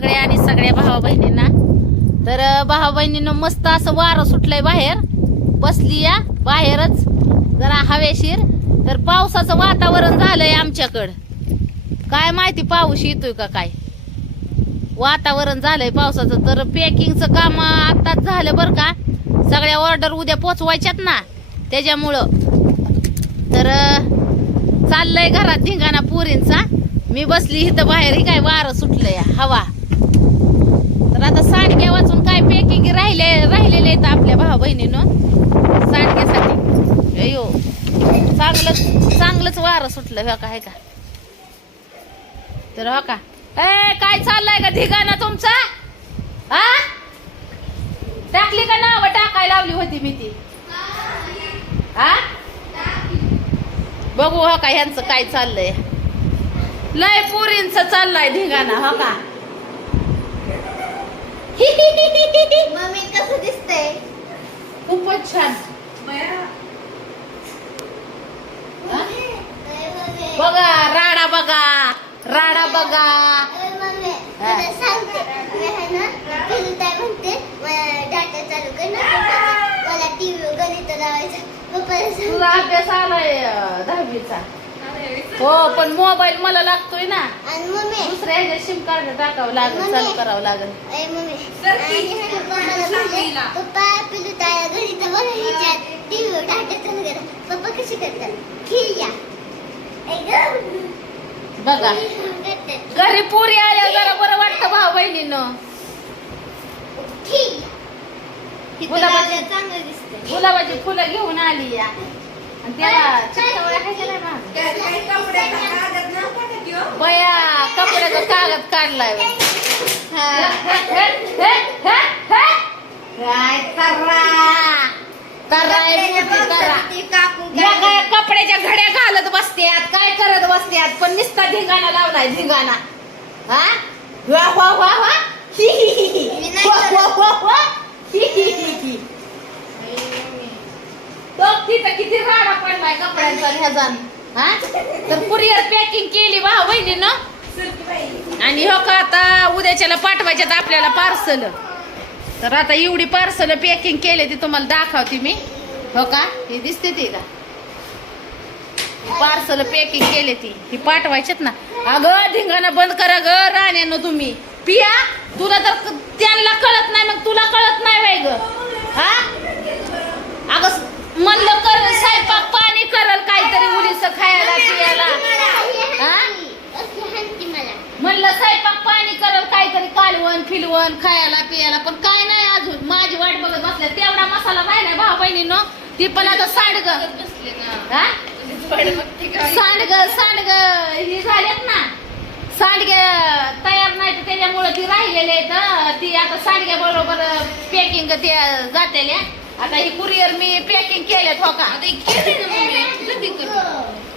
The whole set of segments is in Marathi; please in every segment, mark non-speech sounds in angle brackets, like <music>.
सगळे आणि सगळ्या भावा बहिणींना तर भावा बहिणीनं मस्त असं वारं सुटलंय बाहेर. बसली या बाहेरच. जरा हवेशीर. तर पावसाचं वातावरण झालंय आमच्याकडं. काय माहिती पाऊस येतोय का काय? वातावरण झालंय पावसाचं. तर पॅकिंगचं काम आत्ताच झालं बरं का. सगळ्या ऑर्डर उद्या पोचवायच्यात ना. त्याच्यामुळं. तर चाललंय घरात धिंगाणा पुरींचा. मी बसली इथं बाहेर. ही काय वारं सुटलंय हवा. तर आता सांडग्या वाचून काय पॅकिंग राहिले राहिलेले आहेत आपल्या भावा बहिणीनं. सांडग्यासाठी. अयो चांगलंच चांगलंच वारं सुटलं हो का आहे का? तर हो का? ए काय चाललंय का धिगाणा तुमचा? हा टाकली का नाव? टाकाय लावली होती मी ती. हा बघू हो का ह्यांचं काय चाललंय. लय पुरींच चाललंय धिगाणा हो का? <laughs> मम्मी कसं दिसतंय? खूपच छान. हा? बघा राडा बघा राडा बघा. मम्मी हा. तुला सांगते. मी आहे ना म्हणते? मला डाटा चालू कर ना पप्पाचा मला टीव्ही गणित लावायचं. पप्पाला सांग. तुझा अभ्यास आलाय अं, दहावीचा. हो पण मोबाईल मला लागतोय ना. आणि मम्मी. दुसऱ्या ह्याच्या सिम कार्ड टाकावं लागेल चालू करावं लागेल. अय मम्मी. आणि आहे ना पप्पाला म्हणले पप्पा पिलू ताई गणित बघायच्या टीव्ही डाटा चालू करा पप्पा कशी करतात? खिया ऐ गं. बघा. करतात. घरी पुरी आल्या जरा बरं वाटतं भाऊ बहिणीनं. इथं गुलाबाची- लावल्यावर चांगलं दिसतंय गुलाबाची फुलं घेऊन आली या. बया कपड्याचा कागद काढलाय. हा. हे, हे, हे, हे. कपड्याच्या घड्या घालत बसत्यात काय करत बसत्यात पण नुसता धिंगाणा लावलाय धिंगाणा हा वा वा वा वा ही ही ही ही. वा वा. वा वा ही ही ही ही. बघ तिथं किती राडा पडलाय कपड्यांचा हा? तर कुरिअर पॅकिंग केली वा बहिणीनं आणि हो का आता उद्याच्याला पाठवायच्यात आपल्याला पार्सल तर आता एवढी पार्सल पॅकिंग केले ती तुम्हाला दाखवते मी. हो का? ही दिसते ती पार्सल पॅकिंग केले ती. ही पाठवायच्यात ना. अगं धिंगाणा बंद करा ग राण्यानं तुम्ही. पिया तुला तर त्यांना कळत नाही मग तुला कळत नाही वाय ग. हा? अगं म्हणलं कर स्वयंपाक पाणी करल काहीतरी मुलीचं खायला पियाला. हा? म्हणलं स्वयंपाक पाणी करल काहीतरी कालवण फिलवण खायला पियाला. पण काय नाही अजून. माझी वाट बघत बसल्या. तेवढा मसाला राहिलाय भाऊ बहिणीनं? ती पण आता सांडग. सांडग सांडग ही झालेत ना. सांडगे तयार नाही तर त्याच्यामुळे ती राहिलेले आहेत. ती आता सांडग्या बरोबर पॅकिंग ते जातेल्या. आता ही कुरिअर मी पॅकिंग केलेत हो का?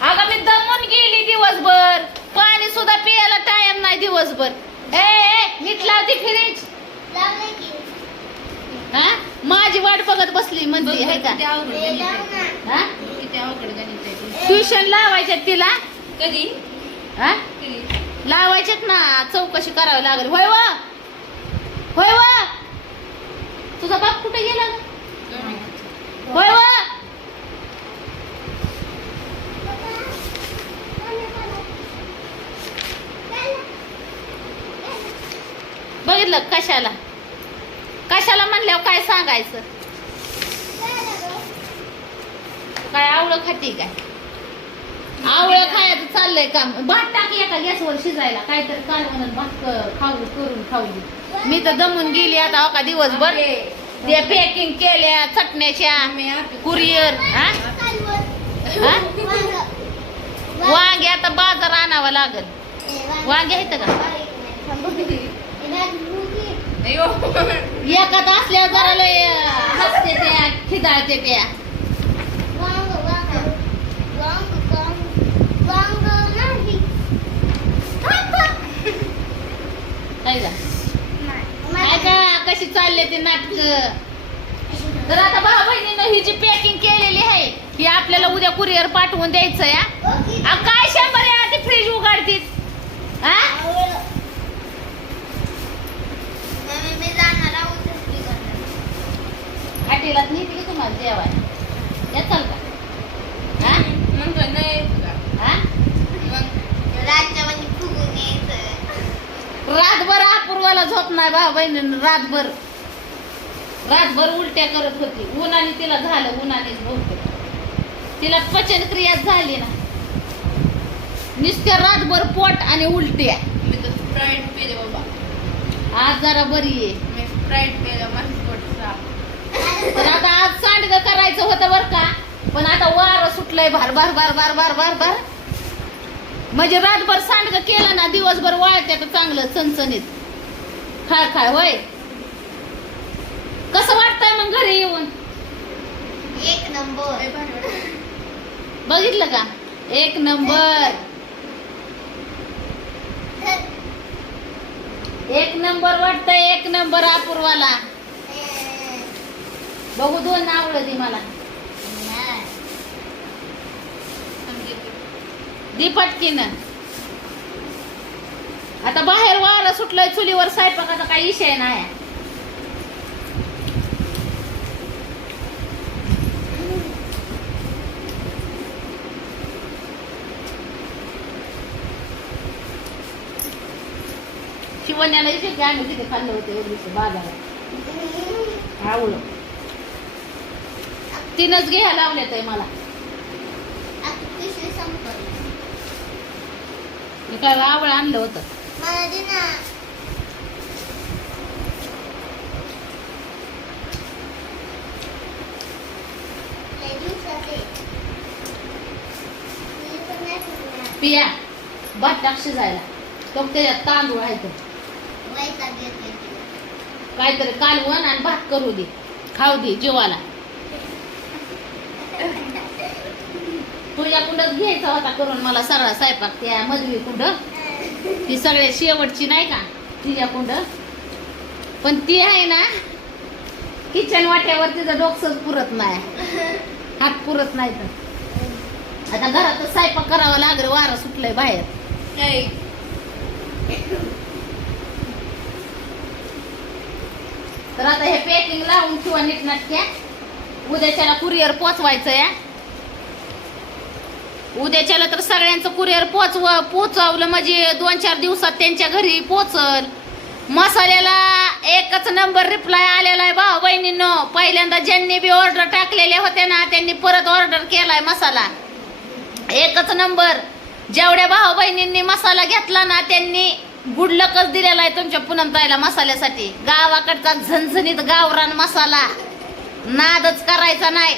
अगं मी दमून गेली दिवसभर. पाणी सुद्धा पियाला टाइम नाही दिवसभर. ए ए, नीट लावती फ्रीज हा? माझी वाट बघत बसली म्हणते आहे. का हा? ट्युशन लावायच्यात तिला? कधी? हा? लावायच्यात ना. चौकशी करावी लागेल. होय व? होय व? तुझा बाप कुठे गेला? होय व बघितलं कशाला? कशाला म्हणल्यावर काय सांगायचं? काय आवळं खाती काय? आवळं खायचं चाललंय काम भात टाकी एका गॅसवर शिजायला. काहीतरी कालवण भात खाऊ करून खाऊ मी तर दमून गेली आता हो का दिवसभर? ते पॅकिंग केल्या चटण्याच्या कुरिअर? वांगे आता बाजार आणावं लागल. वांगे आहेत का? एकात असल्यावर जरा लय हसते त्या खिदाळते त्या. काय कशी चालले ते नाटक? तर आता भाऊ बहिणीनं ही जी पॅकिंग केलेली आहे ही आपल्याला उद्या कुरिअर पाठवून द्यायचं या. काय शंभर आहे? फ्रीज उघडतीच हा तुम्हाला या हा रातभर अपूर्वाला झोप नाही बा बहिणीनं रातभर. रातभर उलट्या करत होती. उन्हाने तिला झालं उन्हानेच बहुतेक तिला पचनक्रियाच झाली ना. नुसत्या रातभर पोट आणि उलट्या. मी तर स्प्राईट पेले बाबा. आज जरा बरी आहे. मी स्प्राईट पेलं माझं पोट साफ तर आता आज सांडगं करायचं होतं बर का? पण आता वारं सुटलंय भार भार भार भार भार भार भार. म्हणजे रातभर सांडगं केलं ना दिवसभर वाळत्या तर चांगलं चणचणीत. खाय खाय होय कसं वाटतंय मग घरी येऊन? एक नंबर. बघितलं का? एक नंबर. एक नंबर वाटतंय एक नंबर अपूर्वाला. बघू दोन आवडत ती मला. समजे ते. दी पटकीनं. आता बाहेर वारं सुटलंय चुलीवर स्वयंपाकाचा काही विषय नाही. शिवण्याला इथे की आम्ही तिथे खाल्लं होतं एवढीच बाजारात? आवड तीनच घ्यायला लावल्यात आहे मला. काय आवळ आणलं होतं. पिया. भात टाक शिजायला तो त्याच्यात तांदूळ आहे तो. काहीतरी कालवण आणि भात करू दे. खाऊ दे जीवाला. <laughs> तुझ्या कुंडच घ्यायचा होता करून मला सगळा स्वयंपाक त्या मधवी कुंड ती सगळ्या शेवटची नाही का? तिच्या कुंड पण ती आहे ना किचन वाट्यावर तिचं डोकसच पुरत नाही. हात पुरत नाही तर. आता घरातच स्वयंपाक करावा लागलं वारं सुटलंय बाहेर. तर आता हे पॅकिंग लावून ठेवा नीटनाटक्या उद्याच्याला कुरिअर पोचवायचं या उद्याच्याला तर सगळ्यांचं कुरिअर पोचव पोचवलं. म्हणजे दोन चार दिवसात त्यांच्या घरी पोचल. मसाल्याला एकच नंबर रिप्लाय आलेला आहे भाऊ बहिणींनो. पहिल्यांदा ज्यांनी बी ऑर्डर टाकलेले होते ना त्यांनी परत ऑर्डर केलाय मसाला. एकच नंबर जेवढ्या भाऊ बहिणींनी मसाला घेतला ना त्यांनी गुड लकच दिलेला आहे तुमच्या पुनमताईला मसाल्यासाठी. गावाकडचा झणझणीत गावरान मसाला. नादच करायचा नाही.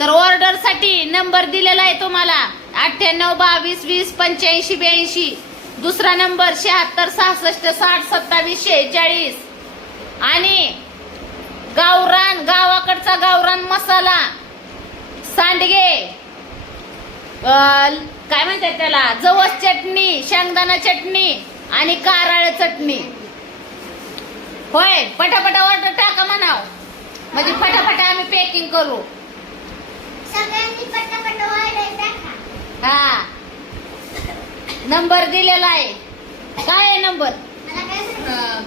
तर ऑर्डरसाठी नंबर दिलेला आहे तुम्हाला. अठ्ठ्याण्णव बावीस वीस पंच्याऐंशी ब्याऐंशी. दुसरा नंबर शहात्तर सहासष्ट साठ सत्तावीस शेहेचाळीस. आणि गावरान गावाकडचा गावरान मसाला. सांडगे. काय म्हणतात त्याला? जवस चटणी शेंगदाणा चटणी आणि कारळ चटणी. होय पटापटा ऑर्डर टाका म्हणाव. म्हणजे पटापटा आम्ही पॅकिंग करू सगळ्यांनी पटापट वाढायला टाका. हा. नंबर दिलेला आहे. काय आहे नंबर? हा.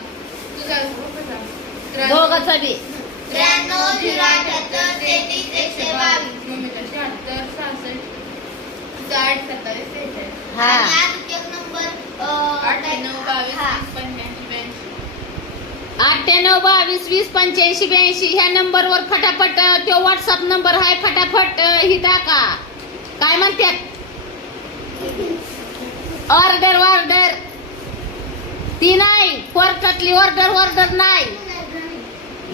दोघाचा बी. त्र्याण्णव झिरो अठ्याहत्तर तेहतीस एकशे बावीस. मम्मीचा शहात्तर सहासष्ट साठ सत्तावीस सेहेचाळीस. हा. नंबर अठ्ठ्याण्णव बावीस हा. अठ्ठ्याण्णव बावीस वीस पंच्याऐंशी ब्याऐंशी ह्या नंबरवर फटाफट तो व्हॉट्सअप नंबर आहे फटाफट ही टाका. काय म्हणतात? ऑर्डर ऑर्डर ती नाही. कोर्टातली ऑर्डर ऑर्डर नाही.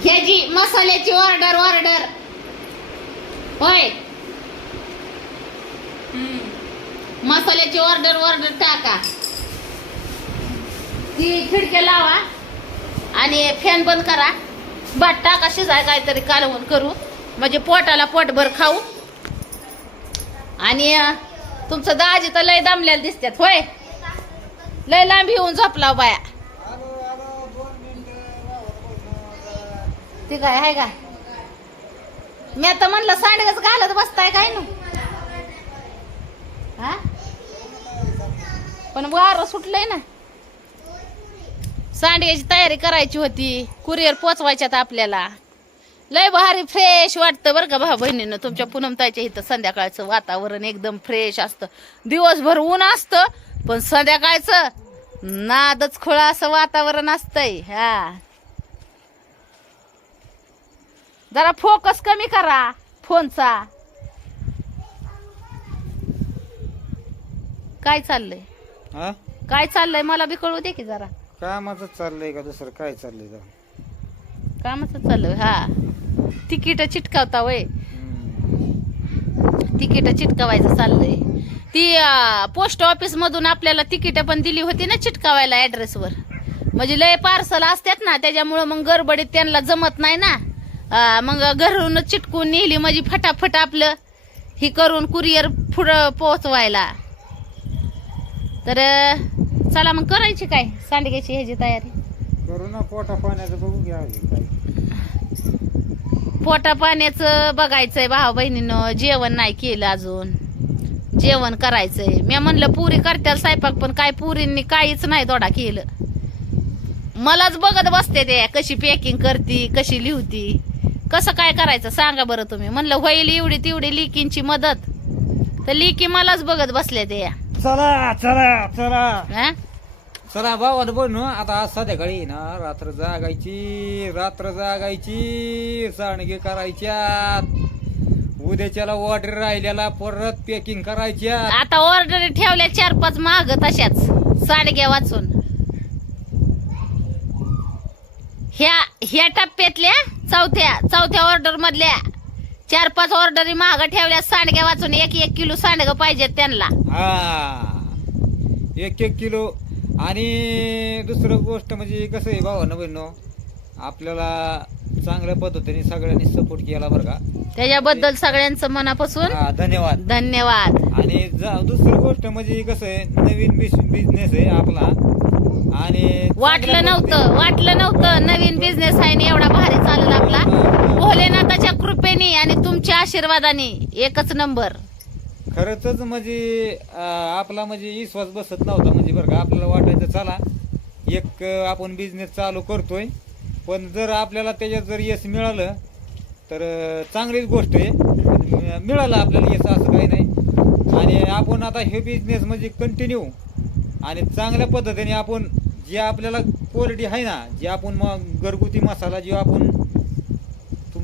ह्याची मसाल्याची ऑर्डर ऑर्डर होय? मसाल्याची ऑर्डर ऑर्डर टाका. ती खिडक्या लावा. आणि फॅन बंद करा. बाट टाका शिजाय काहीतरी कालवण करू. म्हणजे पोटाला पोटभर खाऊ. आणि तुमचं दाजी तर लय दमलेलं दिसतात होय? लय लांब येऊन झोपला हो बाया. ती काय आहे का? मी आता म्हणलं सांडगच घालत बसताय काय ना? हा? पण वारं सुटलंय ना. सांडग्याची तयारी करायची होती. कुरिअर पोचवायच्यात आपल्याला. लय भारी फ्रेश वाटतं बरं का भाऊ बहिणीनं. तुमच्या पूनमताईच्या इथं संध्याकाळचं वातावरण एकदम फ्रेश असतं. दिवसभर ऊन असतं पण संध्याकाळचं नादच खुळा असं वातावरण असतंय. हा. जरा फोकस कमी करा फोनचा. काय चाललंय? हा? काय चाललंय? मला बी कळू दे की जरा. कामाचं चाललंय का दुसरं? काय चाललंय का कामाचं चाललंय हा. तिकीट चिटकावता वय. तिकीट चिटकावायचं चाललंय. ती पोस्ट ऑफिस मधून आपल्याला तिकीट पण दिली होती ना चिटकावायला ऍड्रेस वर. म्हणजे लय पार्सल असतात ना त्याच्यामुळं मग गडबडीत त्यांना जमत नाही ना. मग घरूनच चिटकून नेली म्हणजे फटाफट आपलं ही करून कुरिअर पुढं पोहोचवायला. तर चला मग करायची काय? सांडग्याची ह्याची तयारी. करू ना पोटा पाण्याचं बघू घ्या आधी काय. पोटा पाण्याचं बघायचंय भाऊ बहिणीनं जेवण नाही केलं अजून. जेवण करायचंय. मी म्हणलं पुरी करत्याल स्वयंपाक पण काय पुरींनी काहीच नाही दोडा केलं. मलाच बघत बसते ते कशी पॅकिंग करती कशी लिहती. कसं काय करायचं सांगा बरं तुम्ही. म्हणलं होईल एवढी तेवढी लिकींची मदत. तर लिकी मलाच बघत बसले ते चला चला चला. हा? चला भावानं बनू आता आज संध्याकाळी ना रात्र जागायची रात्र जागायची सांडगे करायच्यात. उद्याच्याला ऑर्डर राहिल्याला परत पॅकिंग करायच्या आता ऑर्डर ठेवल्या चार पाच महाग तशाच. साडग्या वाचून. ह्या ह्या टप्प्यातल्या चौथ्या चौथ्या ऑर्डर मधल्या. चार पाच ऑर्डरी महाग ठेवल्या सांडग्या वाचून एक एक किलो सांडगं पाहिजेत त्यांना. हा. एक एक किलो. आणि दुसरं गोष्ट म्हणजे कसं आहे भावा बहिणो आपल्याला चांगल्या पद्धतीने सगळ्यांनी सपोर्ट केला बरं का. त्याच्याबद्दल सगळ्यांचं मनापासून हा धन्यवाद. धन्यवाद. आणि जा- दुसरी गोष्ट म्हणजे कसं आहे नवीन बिझनेस आहे आपला. आणि वाटलं चांगल्या नव्हतं वाटलं नव्हतं नवीन बिझनेस आहे आणि एवढा भारी चालला आपला. भोलेनाथाच्या कृपेने आणि तुमच्या आशीर्वादाने एकच नंबर. खरंच म्हणजे अं, आपला म्हणजे विश्वास बसत नव्हता. म्हणजे बरं का आपल्याला वाटायचं चला एक अं, आपण बिझनेस चालू करतोय. पण जर आपल्याला त्याच्यात जर यश मिळालं तर अं, चांगलीच गोष्ट आहे. मिळालं आपल्याला यश असं काही नाही. आणि आपण आता हे बिझनेस म्हणजे कंटिन्यू आणि चांगल्या पद्धतीने आपण जे आपल्याला क्वालिटी आहे ना जे आपण मग घरगुती मसाला जे आपण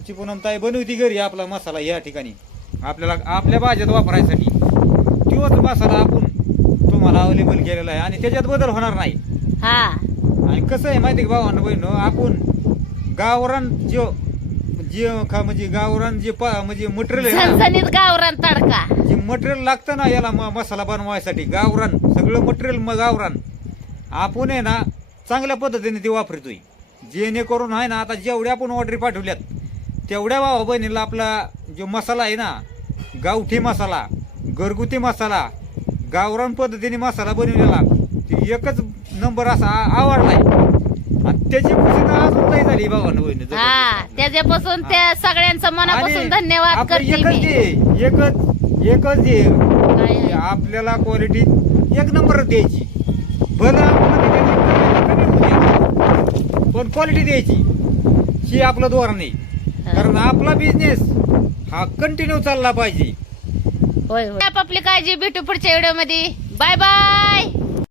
तुमची पूनमताई बनवती घरी आपला मसाला या ठिकाणी. आपल्याला आपल्या भाज्यात वापरायसाठी. तोच मसाला आपण तुम्हाला अवेलेबल केलेला आहे आणि त्याच्यात बदल होणार नाही. हा. आणि कसं आहे माहिती का भावानं बहिण आपण गावरान जो जे खा म्हणजे गावरान जे पा म्हणजे मटेरियल आहे ना झणझणीत गावरान तडका. जे मटेरियल लागतं ना याला म- मसाला बनवायसाठी गावरान. सगळं मटेरियल मग गावरान. आपण आहे ना चांगल्या पद्धतीने ते वापरतोय. जेणेकरून आहे ना आता जेवढ्या आपण ऑर्डरी पाठवल्यात तेवढ्या भावा बहिणीला आपला जो मसाला आहे ना गावठी मसाला घरगुती मसाला गावरान पद्धतीने मसाला बनवलेला ते एकच नंबर असा आवडलाय. आणि त्याची खुशी तर अजून नाही झाली भावानं बहिणी हा त्याच्यापासून त्या सगळ्यांचं मनापासून धन्यवाद करते एकच मी. दे एकच एकच दे आहे? आपल्याला क्वालिटी एक नंबर द्यायची. कमी होऊ द्या. पण क्वालिटी द्यायची. ही आपलं धोरण आहे. कारण आपला बिझनेस हा कंटिन्यू चालला पाहिजे. होय होय. आपापली काळजी भेटू पुढच्या व्हिडिओमध्ये. Bye bye